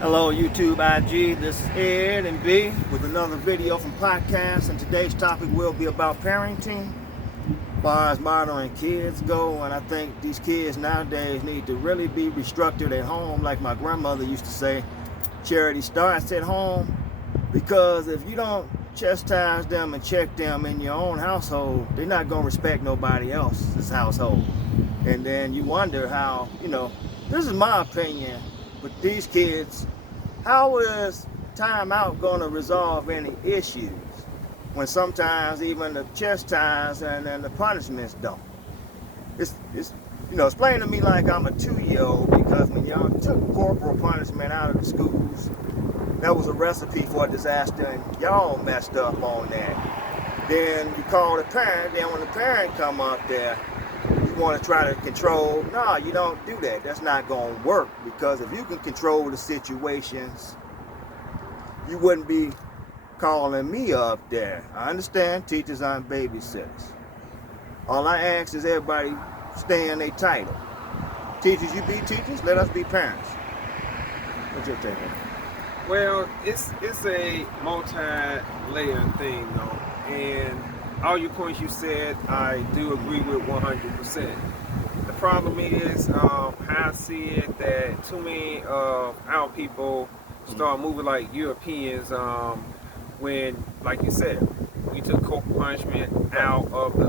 Hello YouTube IG, this is Ed and B with another video from podcast, and today's topic will be about parenting as far as monitoring kids go. And I think these kids nowadays need to really be restructured at home, like my grandmother used to say, charity starts at home, because if you don't chastise them and check them in your own household, they're not going to respect nobody else's household. And then you wonder how, this is my opinion, but these kids, how is time out going to resolve any issues when sometimes even the chastise and the punishments don't? It's explain to me like I'm a 2-year-old, because when y'all took corporal punishment out of the schools, that was a recipe for a disaster, and y'all messed up on that. Then you call the parent, then when the parent come up there, you want to try to control. No, you don't do that. That's not going to work, because if you can control the situations, you wouldn't be calling me up there. I understand teachers aren't babysitters. All I ask is everybody stay in their title. Teachers, you be teachers, let us be parents. What's your take on it? Well, it's a multi-layered thing, though, and all your points you said, I do agree with 100%. The problem is, how I see it, that too many of our people start moving like Europeans. When, like you said, we took corporal punishment out of the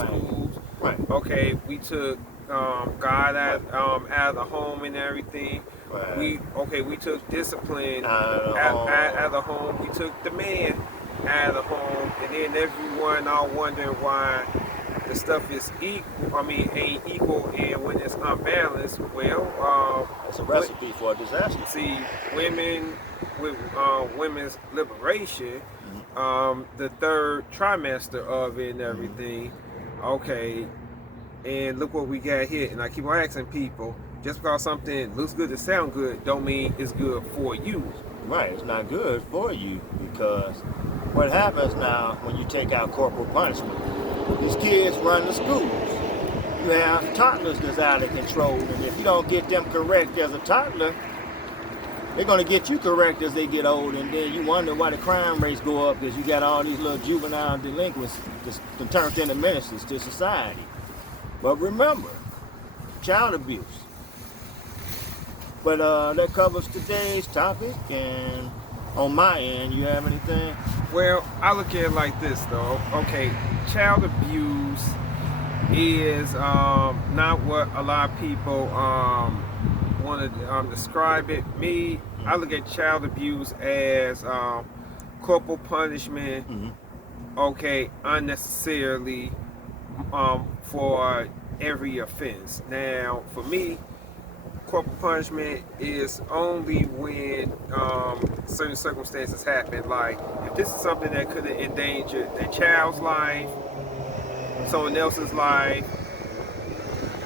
schools. Right. Okay, we took God out of the home and everything. Right. We took discipline out of the home. We took the man out of the home, and then everyone all wondering why the stuff is equal. Ain't equal, and when it's unbalanced, well, it's a recipe for a disaster. See, women with women's liberation, the third trimester of it and everything. Okay, and look what we got here. And I keep on asking people, just because something looks good and sound good, don't mean it's good for you. Right, it's not good for you, because what happens now when you take out corporal punishment? These kids run the schools. You have toddlers that's out of control, and if you don't get them correct as a toddler, they're going to get you correct as they get old, and then you wonder why the crime rates go up, because you got all these little juvenile delinquents that's turned into menaces to society. But remember, child abuse. But that covers today's topic, and on my end, you have anything? Well, I look at it like this, though. Okay, child abuse is not what a lot of people want to describe it. Me, I look at child abuse as corporal punishment, okay, unnecessarily for every offense. Now, for me, corporal punishment is only when certain circumstances happen. Like, if this is something that could have endangered the child's life, someone else's life,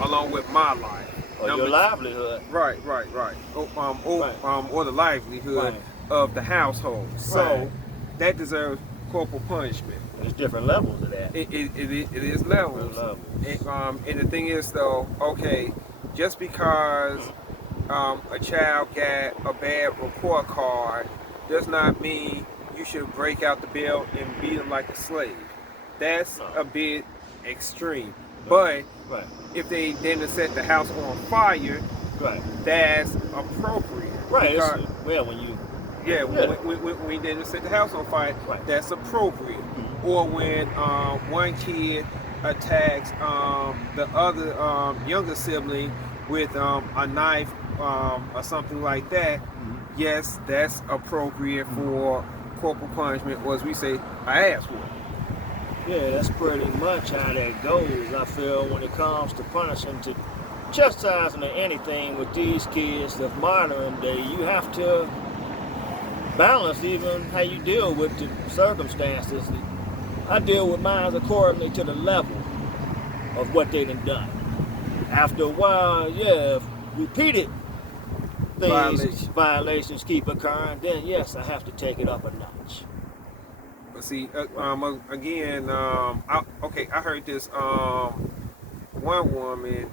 along with my life. Or your livelihood. Right. Or the livelihood of the household. So, that deserves corporal punishment. There's different levels of that. It is levels. And the thing is, though, okay, just because a child got a bad report card does not mean you should break out the belt and beat him like a slave. That's a bit extreme. But if they then set the house on fire, that's appropriate. Right. When we didn't set the house on fire, that's appropriate. Or when one kid attacks the other younger sibling with a knife or something like that, yes, that's appropriate for corporal punishment, or as we say, a ass whooping. Yeah, that's pretty much how that goes. I feel when it comes to punishing, to chastising or anything with these kids of modern day, you have to balance even how you deal with the circumstances. I deal with mine accordingly to the level of what they done. After a while, if repeated violations keep occurring, then yes, I have to take it up a notch. But see, again, I heard this one woman,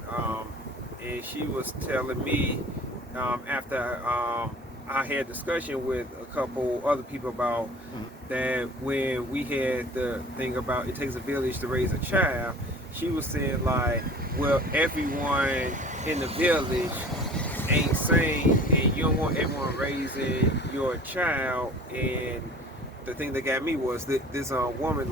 and she was telling me after I had discussion with a couple other people about that when we had the thing about it takes a village to raise a child. She was saying like, well, everyone in the village ain't sane, and you don't want everyone raising your child. And the thing that got me was that this woman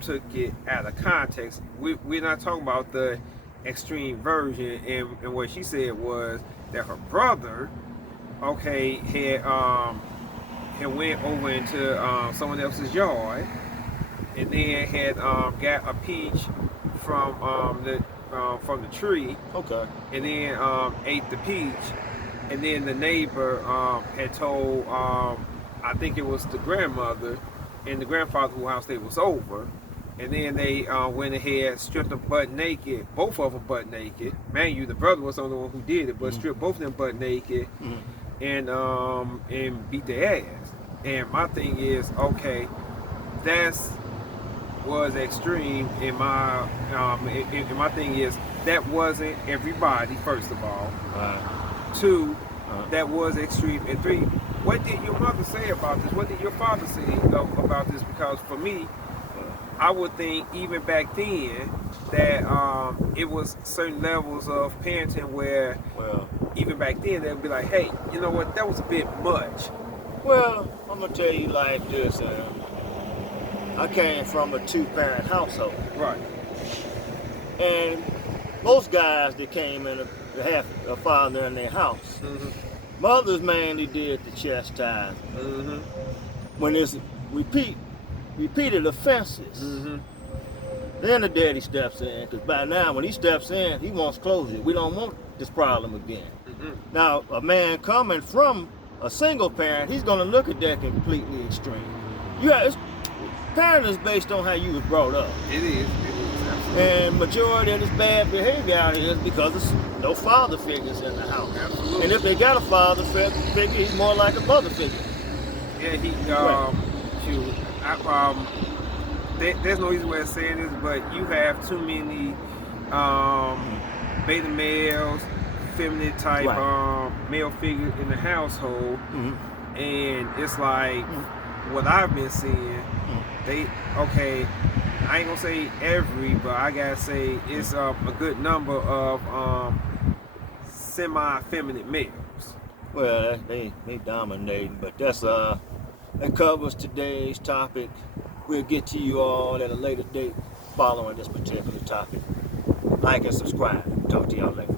took it out of context. We're not talking about the extreme version, and what she said was that her brother, okay, had went over into someone else's yard, and then had got a peach from the tree, Okay. and then ate the peach, and then the neighbor had told I think it was the grandmother and the grandfather whose house they was over, and then they went ahead, stripped them butt naked, both of them butt naked. Man, the brother was the only one who did it, but stripped both of them butt naked, and beat their ass. And my thing is, okay, that's was extreme in my and my thing is that wasn't everybody, first of all. Two, that was extreme. And three, what did your mother say about this? What did your father say about this? Because for me, I would think even back then that it was certain levels of parenting where even back then they'd be like, hey, you know what, that was a bit much. Well, I'm gonna tell you like this. I came from a 2-parent household. Right. And most guys that came in to have a father in their house, mothers mainly did the chastising. When it's repeated offenses, then the daddy steps in, because by now when he steps in, he wants closure. We don't want this problem again. Now, a man coming from a single parent, he's gonna look at that completely extreme. Parenting is based on how you was brought up. It is. Absolutely. And majority of this bad behavior out here is because there's no father figures in the house. Absolutely. And if they got a father figure, he's more like a mother figure. Yeah, there's no easy way of saying this, but you have too many beta males, feminine type male figures in the household, and it's like what I've been seeing. I ain't gonna say every, but I gotta say it's a good number of semi-feminine males. Well, they dominating, but that covers today's topic. We'll get to you all at a later date following this particular topic. Like and subscribe. Talk to y'all later.